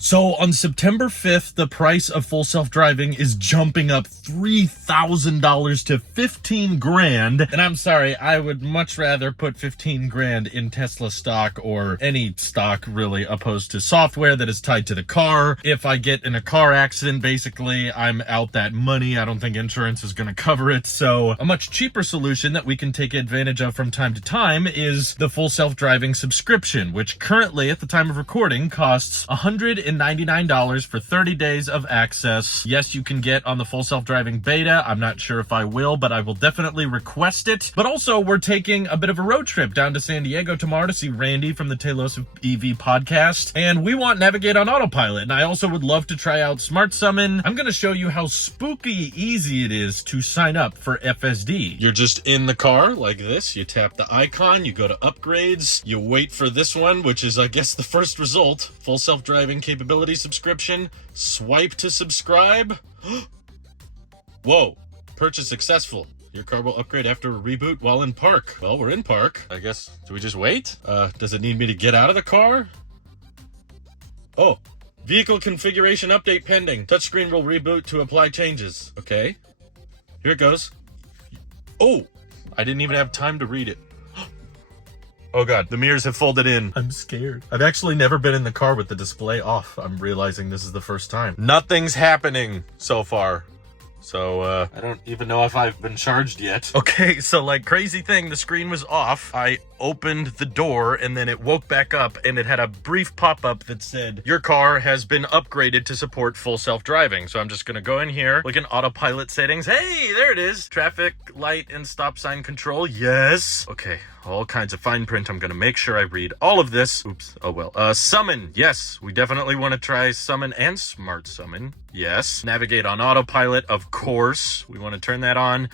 So on September 5th, the price of full self-driving is jumping up $3,000 to 15 grand. And I'm sorry, I would much rather put 15 grand in Tesla stock or any stock really, opposed to software that is tied to the car. If I get in a car accident, basically, I'm out that money. I don't think insurance is going to cover it. So a much cheaper solution that we can take advantage of from time to time is the full self-driving subscription, which currently at the time of recording costs $199 for 30 days of access. Yes, you can get on the full self-driving beta. I'm not sure if I will, but I will definitely request it. But also, we're taking a bit of a road trip down to San Diego tomorrow to see Randy from the Talos EV podcast, and we want Navigate on Autopilot. And I also would love to try out Smart Summon. I'm going to show you how spooky easy it is to sign up for FSD. You're just in the car like this. You tap the icon, you go to upgrades, you wait for this one, which is, I guess, the first result. Full self-driving capability subscription. Swipe to subscribe. Whoa, purchase successful. Your car will upgrade after a reboot while in park. Well, we're in park. I guess, do we just wait? Does it need me to get out of the car? Oh, vehicle configuration update pending. Touchscreen will reboot to apply changes. Okay, here it goes. Oh, I didn't even have time to read it. Oh God, the mirrors have folded in. I'm scared. I've actually never been in the car with the display off. I'm realizing this is the first time. Nothing's happening so far. So, I don't even know if I've been charged yet. Okay, so like crazy thing, the screen was off. I opened the door and then it woke back up and it had a brief pop-up that said, your car has been upgraded to support full self-driving. So I'm just gonna go in here, look in autopilot settings. Hey, there it is. Traffic light and stop sign control. Yes. Okay, all kinds of fine print. I'm gonna make sure I read all of this. Oops, oh well. Summon, yes, we definitely wanna try summon and smart summon. Yes. Navigate on autopilot, of course. We wanna turn that on.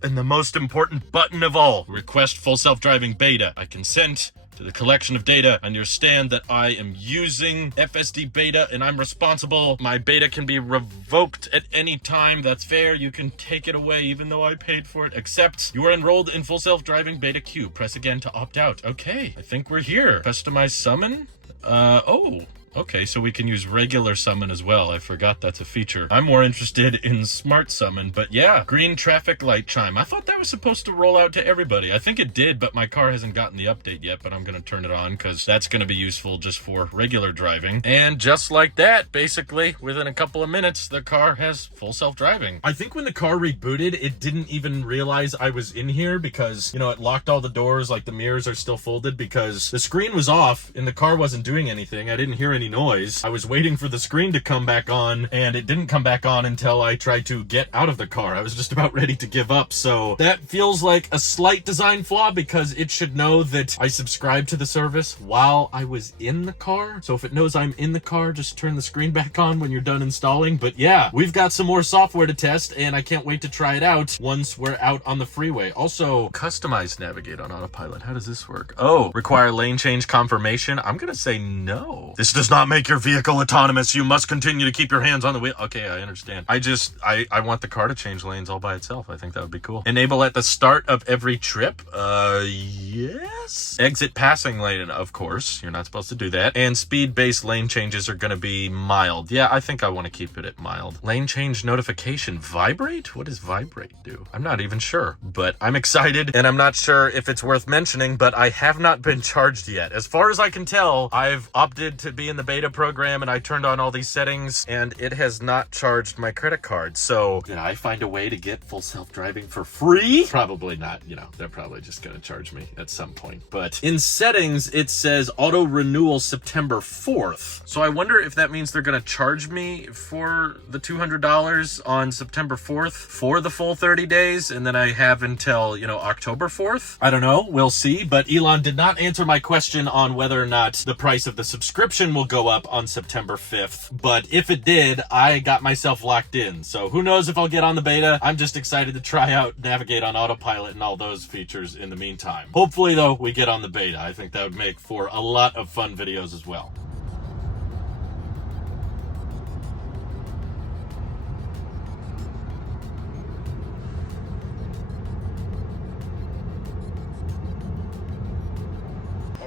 And the most important button of all, request full self-driving beta. I consent to the collection of data. Understand that I am using FSD beta and I'm responsible. My beta can be revoked at any time. That's fair. You can take it away even though I paid for it. Except you are enrolled in full self-driving beta queue. Press again to opt out. Okay, I think we're here. Customize summon? Oh. Okay, so we can use regular summon as well. I forgot that's a feature. I'm more interested in smart summon, but yeah, green traffic light chime. I thought that was supposed to roll out to everybody. I think it did, but my car hasn't gotten the update yet, but I'm gonna turn it on because that's gonna be useful just for regular driving. And just like that, basically, within a couple of minutes, the car has full self-driving. I think when the car rebooted, it didn't even realize I was in here because, you know, it locked all the doors, like the mirrors are still folded because the screen was off and the car wasn't doing anything. I didn't hear any noise. I was waiting for the screen to come back on and it didn't come back on until I tried to get out of the car. I was just about ready to give up. So that feels like a slight design flaw because it should know that I subscribed to the service while I was in the car. So if it knows I'm in the car, just turn the screen back on when you're done installing. But yeah, we've got some more software to test and I can't wait to try it out once we're out on the freeway. Also, customize navigate on autopilot. How does this work? Oh, require lane change confirmation. I'm gonna say no. This does not make your vehicle autonomous. You must continue to keep your hands on the wheel. Okay, I understand. I want the car to change lanes all by itself. I think that would be cool. Enable at the start of every trip. Yes. Exit passing lane, of course. You're not supposed to do that. And speed-based lane changes are going to be mild. Yeah, I think I want to keep it at mild. Lane change notification. Vibrate? What does vibrate do? I'm not even sure, but I'm excited and I'm not sure if it's worth mentioning, but I have not been charged yet. As far as I can tell, I've opted to be in the beta program and I turned on all these settings and it has not charged my credit card. So did I find a way to get full self-driving for free? Probably not. You know, they're probably just going to charge me at some point. But in settings, it says auto renewal September 4th. So I wonder if that means they're going to charge me for the $200 on September 4th for the full 30 days. And then I have until, you know, October 4th. I don't know. We'll see. But Elon did not answer my question on whether or not the price of the subscription will go up on September 5th. But if it did, I got myself locked in. So who knows if I'll get on the beta. I'm just excited to try out navigate on autopilot and all those features in the meantime. Hopefully though, we get on the beta. I think that would make for a lot of fun videos as well.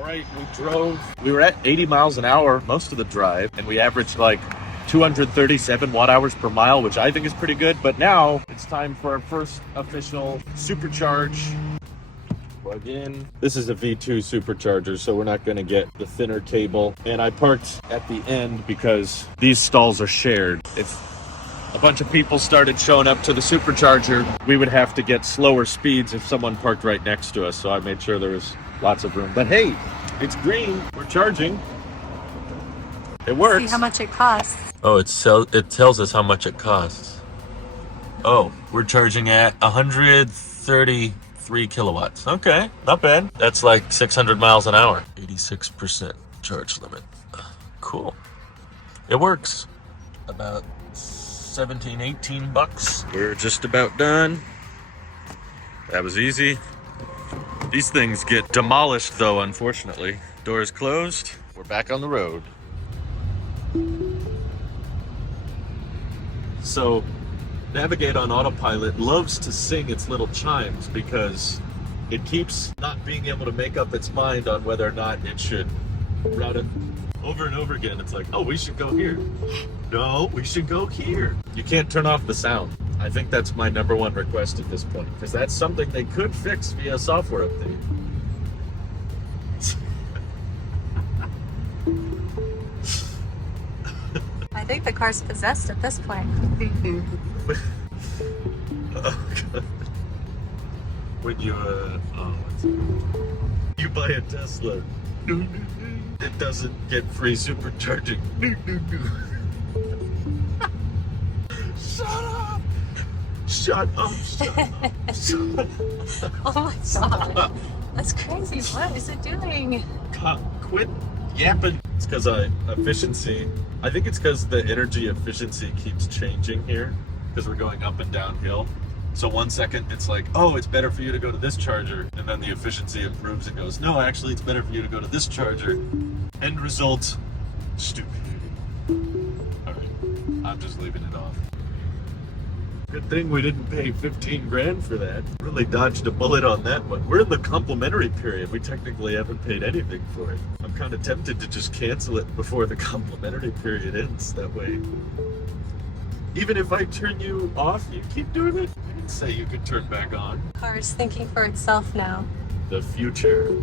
All right, we were at 80 miles an hour most of the drive, and we averaged like 237 watt hours per mile, which I think is pretty good. But now it's time for our first official supercharge. Plug in. This is a V2 supercharger, so we're not going to get the thinner cable. And I parked at the end because these stalls are shared. If a bunch of people started showing up to the supercharger, we would have to get slower speeds if someone parked right next to us. So I made sure there was lots of room. But hey, it's green. We're charging. It works. See how much it costs. Oh, it tells us how much it costs. Oh, we're charging at 133 kilowatts. Okay, not bad. That's like 600 miles an hour. 86% charge limit. Cool. It works. About 17, 18 bucks. We're just about done. That was easy. These things get demolished though, unfortunately. Doors closed. We're back on the road. So, Navigate on Autopilot loves to sing its little chimes because it keeps not being able to make up its mind on whether or not it should route it over and over again. It's like, oh, we should go here. No, we should go here. You can't turn off the sound. I think that's my number one request at this point, because that's something they could fix via software update. I think the car's possessed at this point. Oh, God. When you, you buy a Tesla, it doesn't get free supercharging. Shut up! Shut up! Shut up! Shut up! Oh my God. That's crazy. What is it doing? Quit yapping. It's because efficiency. I think it's because the energy efficiency keeps changing here because we're going up and downhill. So 1 second it's like, oh, it's better for you to go to this charger, and then the efficiency improves and goes, no, actually it's better for you to go to this charger. End result, stupidity. All right, I'm just leaving it off. Good thing we didn't pay 15 grand for that. Really dodged a bullet on that one. We're in the complimentary period. We technically haven't paid anything for it. I'm kind of tempted to just cancel it before the complimentary period ends. That way, even if I turn you off, you keep doing it. I didn't say you could turn back on. The car is thinking for itself now. The future.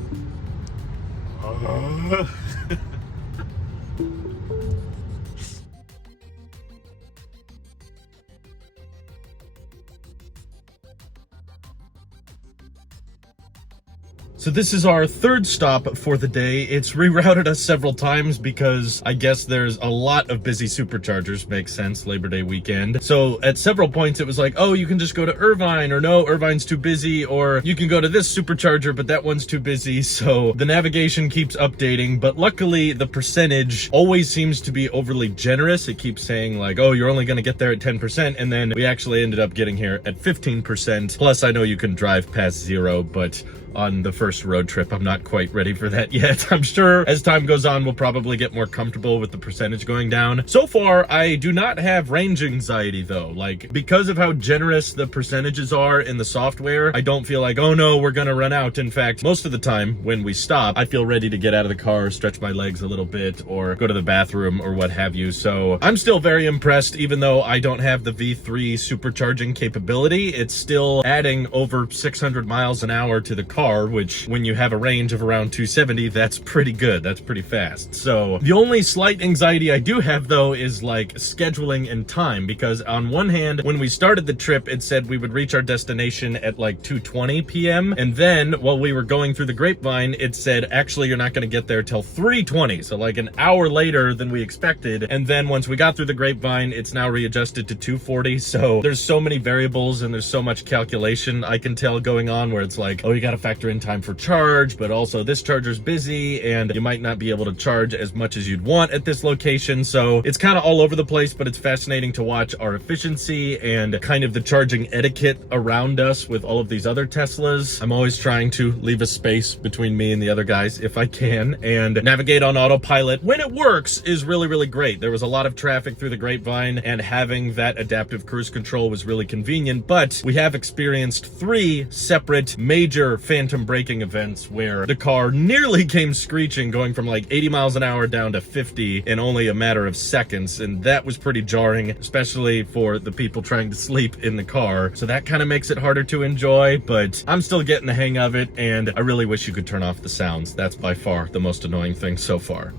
So this is our third stop for the day. It's rerouted us several times because I guess there's a lot of busy superchargers. Makes sense, Labor Day weekend. So at several points it was like, oh, you can just go to Irvine, or no, Irvine's too busy, or you can go to this supercharger, but that one's too busy. So the navigation keeps updating, but luckily the percentage always seems to be overly generous. It keeps saying like, oh, you're only gonna get there at 10%, and then we actually ended up getting here at 15%. Plus I know you can drive past 0, but on the first road trip, I'm not quite ready for that yet. I'm sure as time goes on, we'll probably get more comfortable with the percentage going down. So far, I do not have range anxiety though. Like, because of how generous the percentages are in the software, I don't feel like, oh no, we're gonna run out. In fact, most of the time when we stop, I feel ready to get out of the car, stretch my legs a little bit, or go to the bathroom or what have you. So I'm still very impressed, even though I don't have the V3 supercharging capability. It's still adding over 600 miles an hour to the car, which when you have a range of around 270, that's pretty good. That's pretty fast. So the only slight anxiety I do have though is like scheduling and time, because on one hand, when we started the trip, it said we would reach our destination at like 2:20 p.m. And then while we were going through the Grapevine, it said, actually, you're not going to get there till 3:20. So like an hour later than we expected. And then once we got through the Grapevine, it's now readjusted to 2:40. So there's so many variables and there's so much calculation I can tell going on where it's like, oh, you got to factor in time for charge, but also this charger's busy and you might not be able to charge as much as you'd want at this location. So it's kind of all over the place, but it's fascinating to watch our efficiency and kind of the charging etiquette around us with all of these other Teslas. I'm always trying to leave a space between me and the other guys if I can, and Navigate on Autopilot, when it works, is really, really great. There was a lot of traffic through the Grapevine, and having that adaptive cruise control was really convenient, but we have experienced 3 separate major family phantom braking events where the car nearly came screeching, going from like 80 miles an hour down to 50 in only a matter of seconds. And that was pretty jarring, especially for the people trying to sleep in the car. So that kind of makes it harder to enjoy, but I'm still getting the hang of it, and I really wish you could turn off the sounds. That's by far the most annoying thing so far.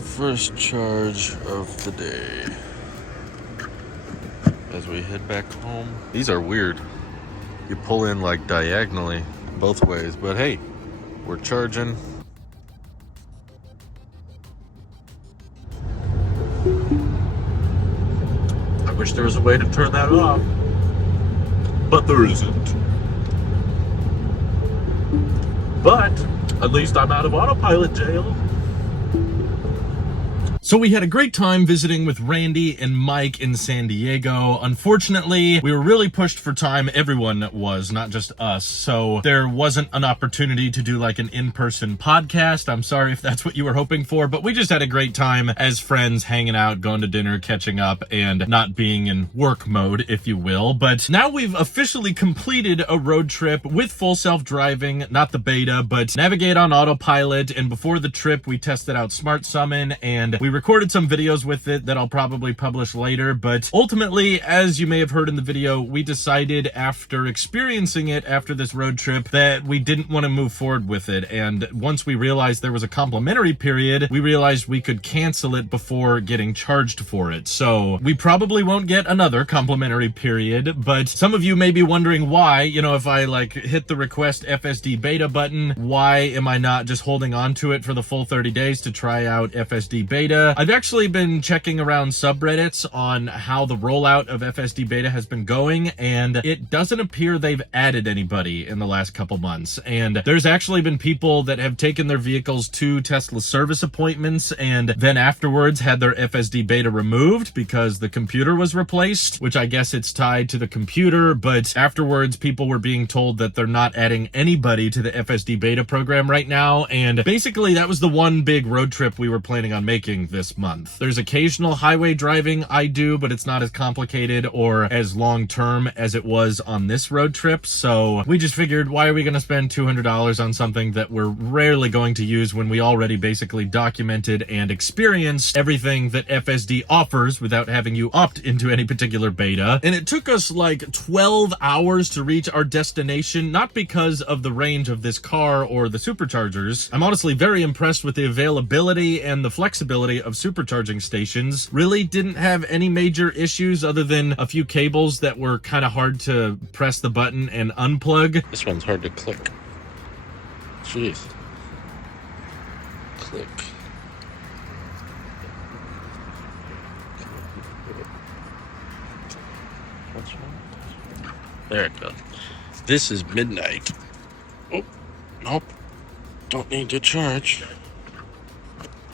First charge of the day as we head back home. These are weird. You pull in like diagonally both ways, but hey, we're charging. I wish there was a way to turn that off, but there isn't. But at least I'm out of autopilot jail. So we had a great time visiting with Randy and Mike in San Diego. Unfortunately, we were really pushed for time. Everyone was, not just us. So there wasn't an opportunity to do like an in-person podcast. I'm sorry if that's what you were hoping for, but we just had a great time as friends, hanging out, going to dinner, catching up, and not being in work mode, if you will. But now we've officially completed a road trip with full self-driving, not the beta, but Navigate on Autopilot. And before the trip, we tested out Smart Summon, and we recorded some videos with it that I'll probably publish later. But ultimately, as you may have heard in the video, we decided after experiencing it after this road trip that we didn't want to move forward with it. And once we realized there was a complimentary period, we realized we could cancel it before getting charged for it. So we probably won't get another complimentary period, but some of you may be wondering why. You know, if I like hit the request FSD beta button, why am I not just holding on to it for the full 30 days to try out FSD beta? I've actually been checking around subreddits on how the rollout of FSD beta has been going, and it doesn't appear they've added anybody in the last couple months. And there's actually been people that have taken their vehicles to Tesla service appointments and then afterwards had their FSD beta removed because the computer was replaced, which I guess it's tied to the computer, but afterwards people were being told that they're not adding anybody to the FSD beta program right now. And basically that was the one big road trip we were planning on making this month. There's occasional highway driving I do, but it's not as complicated or as long-term as it was on this road trip. So we just figured, why are we going to spend $200 on something that we're rarely going to use when we already basically documented and experienced everything that FSD offers without having you opt into any particular beta. And it took us like 12 hours to reach our destination, not because of the range of this car or the superchargers. I'm honestly very impressed with the availability and the flexibility of supercharging stations. Really didn't have any major issues other than a few cables that were kind of hard to press the button and unplug. This one's hard to click. Jeez. Click. There it goes. This is midnight. Oh, nope. Don't need to charge.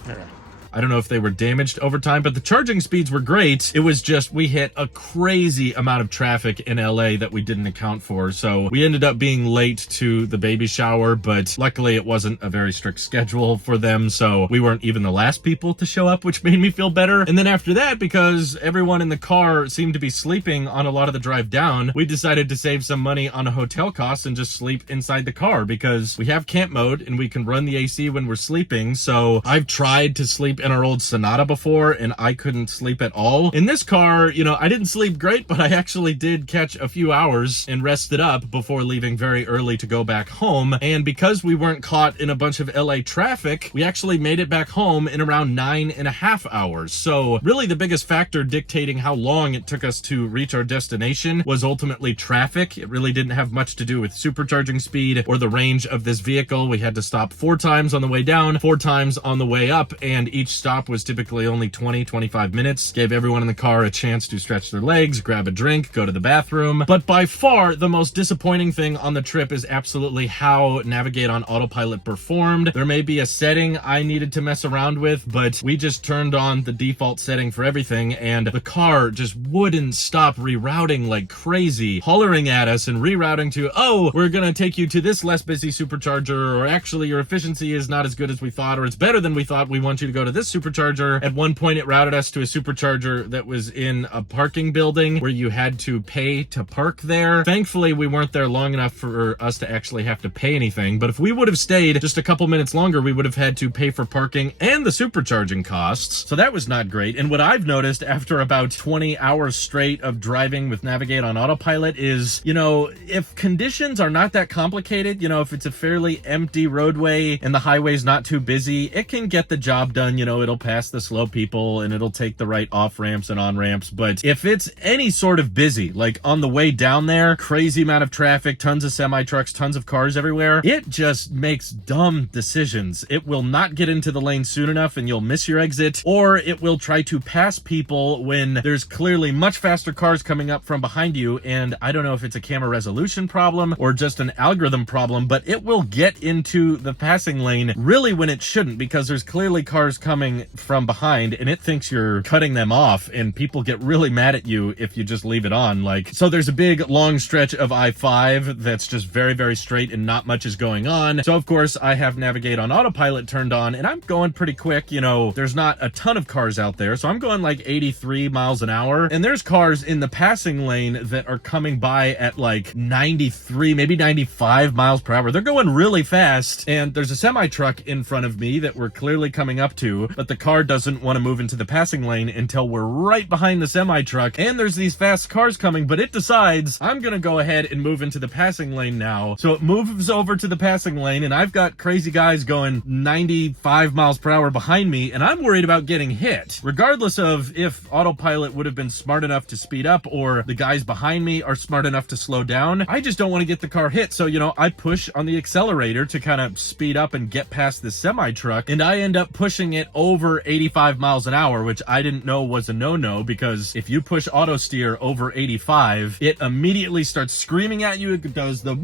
There. I don't know if they were damaged over time, but the charging speeds were great. It was just, we hit a crazy amount of traffic in LA that we didn't account for. So we ended up being late to the baby shower, but luckily it wasn't a very strict schedule for them. So we weren't even the last people to show up, which made me feel better. And then after that, because everyone in the car seemed to be sleeping on a lot of the drive down, we decided to save some money on a hotel cost and just sleep inside the car because we have camp mode and we can run the AC when we're sleeping. So I've tried to sleep in our old Sonata before and I couldn't sleep at all. In this car, you know, I didn't sleep great, but I actually did catch a few hours and rested up before leaving very early to go back home. And because we weren't caught in a bunch of LA traffic, we actually made it back home in around 9.5 hours. So really the biggest factor dictating how long it took us to reach our destination was ultimately traffic. It really didn't have much to do with supercharging speed or the range of this vehicle. We had to stop 4 times on the way down, 4 times on the way up, and each stop was typically only 20-25 minutes. Gave everyone in the car a chance to stretch their legs, grab a drink, go to the bathroom. But by far the most disappointing thing on the trip is absolutely how Navigate on Autopilot performed. There may be a setting I needed to mess around with, but we just turned on the default setting for everything and the car just wouldn't stop rerouting like crazy, hollering at us and rerouting to, oh, we're gonna take you to this less busy supercharger, or actually your efficiency is not as good as we thought, or it's better than we thought, we want you to go to this was Supercharger. At one point, it routed us to a Supercharger that was in a parking building where you had to pay to park there. Thankfully, we weren't there long enough for us to actually have to pay anything. But if we would have stayed just a couple minutes longer, we would have had to pay for parking and the supercharging costs. So that was not great. And what I've noticed after about 20 hours straight of driving with Navigate on autopilot is, you know, if conditions are not that complicated, you know, if it's a fairly empty roadway and the highway's not too busy, it can get the job done. You know, it'll pass the slow people and it'll take the right off ramps and on ramps. But if it's any sort of busy, like on the way down there, crazy amount of traffic, tons of semi trucks, tons of cars everywhere, it just makes dumb decisions. It will not get into the lane soon enough and you'll miss your exit, or it will try to pass people when there's clearly much faster cars coming up from behind you. And I don't know if it's a camera resolution problem or just an algorithm problem, but it will get into the passing lane really when it shouldn't, because there's clearly cars coming from behind and it thinks you're cutting them off, and people get really mad at you if you just leave it on. Like, so there's a big long stretch of I-5 that's just very, very straight and not much is going on. So of course I have Navigate on autopilot turned on and I'm going pretty quick. You know, there's not a ton of cars out there, so I'm going like 83 miles an hour, and there's cars in the passing lane that are coming by at like 93, maybe 95 miles per hour. They're going really fast, and there's a semi truck in front of me that we're clearly coming up to, but the car doesn't want to move into the passing lane until we're right behind the semi truck, and there's these fast cars coming, but it decides I'm gonna go ahead and move into the passing lane now. So it moves over to the passing lane, and I've got crazy guys going 95 miles per hour behind me, and I'm worried about getting hit. Regardless of if autopilot would have been smart enough to speed up or the guys behind me are smart enough to slow down, I just don't want to get the car hit. So, you know, I push on the accelerator to kind of speed up and get past this semi truck, and I end up pushing it over 85 miles an hour, which I didn't know was a no-no, because if you push auto steer over 85, it immediately starts screaming at you. It does the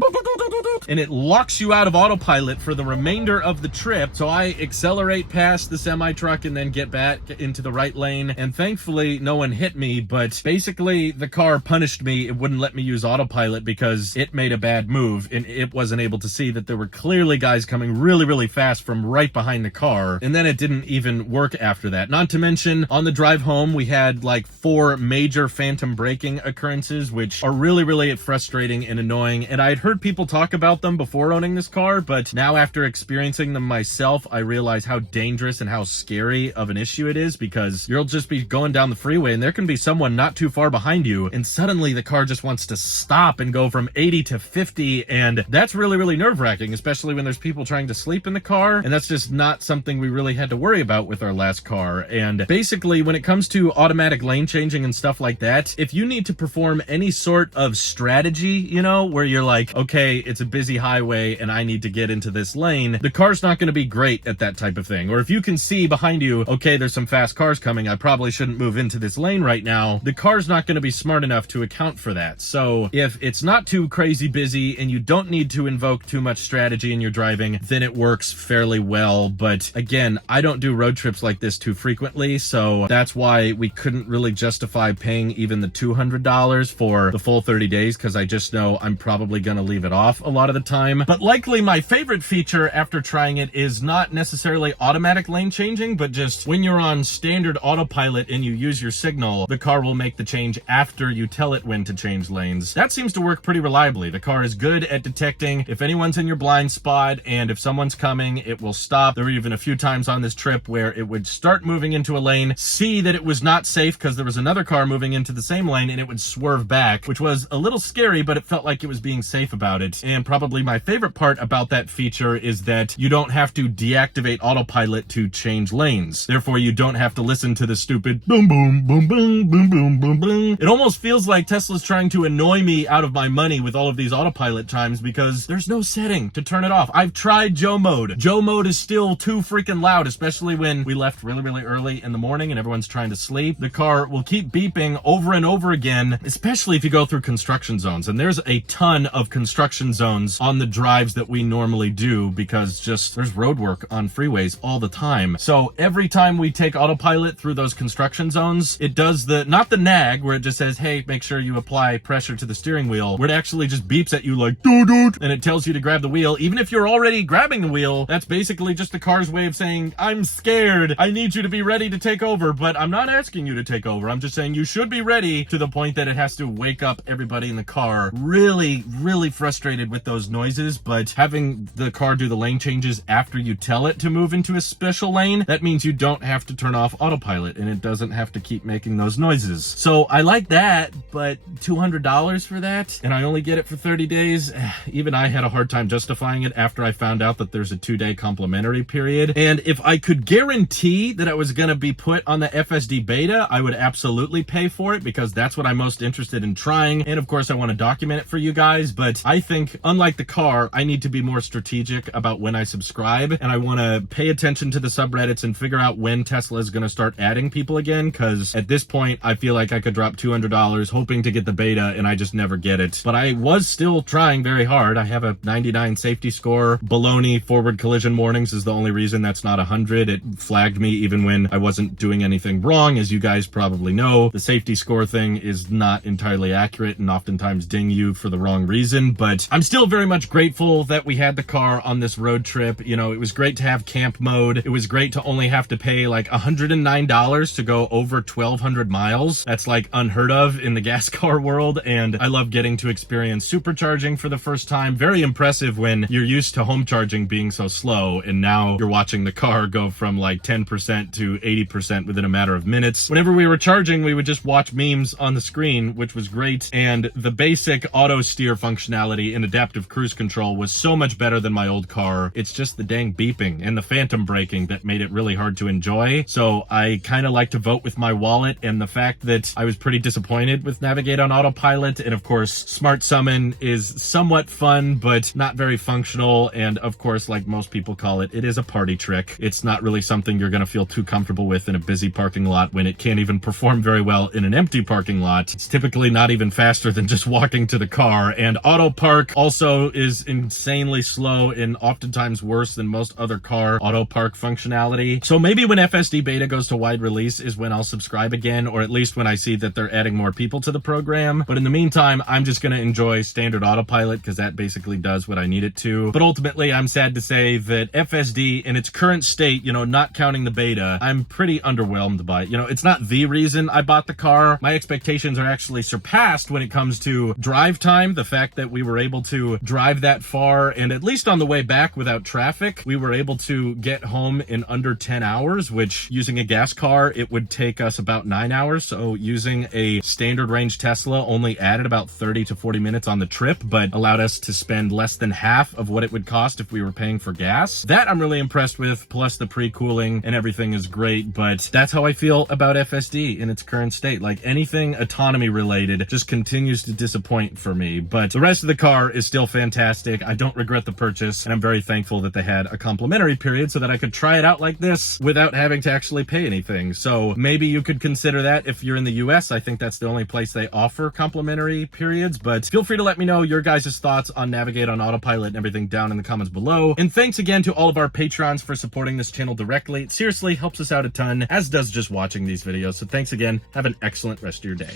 and it locks you out of autopilot for the remainder of the trip. So I accelerate past the semi truck and then get back into the right lane, and thankfully no one hit me, but basically the car punished me. It wouldn't let me use autopilot because it made a bad move, and it wasn't able to see that there were clearly guys coming really, really fast from right behind the car, and then it didn't even work after that. Not to mention, on the drive home, we had like 4 major phantom braking occurrences, which are really, really frustrating and annoying, and I had heard people talk about them before owning this car, but now after experiencing them myself, I realize how dangerous and how scary of an issue it is, because you'll just be going down the freeway and there can be someone not too far behind you, and suddenly the car just wants to stop and go from 80 to 50, and that's really, really nerve-wracking, especially when there's people trying to sleep in the car, and that's just not something we really had to worry about with our last car. And basically, when it comes to automatic lane changing and stuff like that, if you need to perform any sort of strategy, you know, where you're like, okay, it's a busy highway and I need to get into this lane, the car's not going to be great at that type of thing. Or if you can see behind you, okay, there's some fast cars coming, I probably shouldn't move into this lane right now, the car's not going to be smart enough to account for that. So if it's not too crazy busy and you don't need to invoke too much strategy in your driving, then it works fairly well. But again, I don't do road trips like this too frequently, so that's why we couldn't really justify paying even the $200 for the full 30 days, because I just know I'm probably going to leave it off a lot of the time. But likely my favorite feature after trying it is not necessarily automatic lane changing, but just when you're on standard autopilot and you use your signal, the car will make the change after you tell it when to change lanes. That seems to work pretty reliably. The car is good at detecting if anyone's in your blind spot, and if someone's coming, it will stop. There were even a few times on this trip where it would start moving into a lane, see that it was not safe because there was another car moving into the same lane, and it would swerve back, which was a little scary, but it felt like it was being safe about it. And probably my favorite part about that feature is that you don't have to deactivate autopilot to change lanes. Therefore, you don't have to listen to the stupid boom, boom, boom, boom, boom, boom, boom, boom. It almost feels like Tesla's trying to annoy me out of my money with all of these autopilot times, because there's no setting to turn it off. I've tried Joe mode. Joe mode is still too freaking loud, especially when we left really, really early in the morning and everyone's trying to sleep. The car will keep beeping over and over again, especially if you go through construction zones. And there's a ton of construction zones on the drives that we normally do, because just there's road work on freeways all the time. So every time we take autopilot through those construction zones, it does the, not the nag where it just says, hey, make sure you apply pressure to the steering wheel, where it actually just beeps at you like doo doo, and it tells you to grab the wheel. Even if you're already grabbing the wheel, that's basically just the car's way of saying, I'm scared. I need you to be ready to take over, but I'm not asking you to take over. I'm just saying you should be ready to the point that it has to wake up everybody in the car. Really, really frustrated with those noises, but having the car do the lane changes after you tell it to move into a special lane, that means you don't have to turn off autopilot and it doesn't have to keep making those noises. So I like that, but $200 for that, and I only get it for 30 days. Even I had a hard time justifying it after I found out that there's a 2-day complimentary period. And if I could guarantee that I was going to be put on the FSD beta, I would absolutely pay for it because that's what I'm most interested in trying. And of course, I want to document it for you guys. But I think, unlike the car, I need to be more strategic about when I subscribe. And I want to pay attention to the subreddits and figure out when Tesla is going to start adding people again. Because at this point, I feel like I could drop $200 hoping to get the beta and I just never get it. But I was still trying very hard. I have a 99 safety score. Baloney forward collision warnings is the only reason that's not 100. It flagged me even when I wasn't doing anything wrong. As you guys probably know, the safety score thing is not entirely accurate and oftentimes ding you for the wrong reason. But I'm still very much grateful that we had the car on this road trip. You know, it was great to have camp mode. It was great to only have to pay like $109 to go over 1,200 miles. That's like unheard of in the gas car world. And I love getting to experience supercharging for the first time. Very impressive when you're used to home charging being so slow and now you're watching the car go from like 10% to 80% within a matter of minutes. Whenever we were charging, we would just watch memes on the screen, which was great. And the basic auto steer functionality in adaptive cruise control was so much better than my old car. It's just the dang beeping and the phantom braking that made it really hard to enjoy. So I kind of like to vote with my wallet, and the fact that I was pretty disappointed with Navigate on Autopilot. And of course, Smart Summon is somewhat fun, but not very functional. And of course, like most people call it, it is a party trick. It's not really something you're going to feel too comfortable with in a busy parking lot when it can't even perform very well in an empty parking lot. It's typically not even faster than just walking to the car. And auto park also is insanely slow and oftentimes worse than most other car auto park functionality. So maybe when FSD beta goes to wide release is when I'll subscribe again, or at least when I see that they're adding more people to the program. But in the meantime, I'm just going to enjoy standard autopilot because that basically does what I need it to. But ultimately, I'm sad to say that FSD in its current state, you know, not counting the beta, I'm pretty underwhelmed by it. You know, it's not the reason I bought the car. My expectations are actually surpassed when it comes to drive time. The fact that we were able to drive that far, and at least on the way back without traffic, we were able to get home in under 10 hours, which using a gas car, it would take us about 9 hours. So using a standard range Tesla only added about 30 to 40 minutes on the trip, but allowed us to spend less than half of what it would cost if we were paying for gas. That I'm really impressed with, plus the pre-cooling and everything is great. But that's how I feel about FSD in its current state. Like anything autonomy related just continues to disappoint for me. But the rest of the car is still fantastic. I don't regret the purchase, and I'm very thankful that they had a complimentary period so that I could try it out like this without having to actually pay anything. So maybe you could consider that if you're in the US. I think that's the only place they offer complimentary periods, but feel free to let me know your guys' thoughts on Navigate on Autopilot and everything down in the comments below. And thanks again to all of our patrons for supporting this channel directly. It seriously helps us out a ton, as does just watching these videos. So thanks again. Have an excellent rest of your day.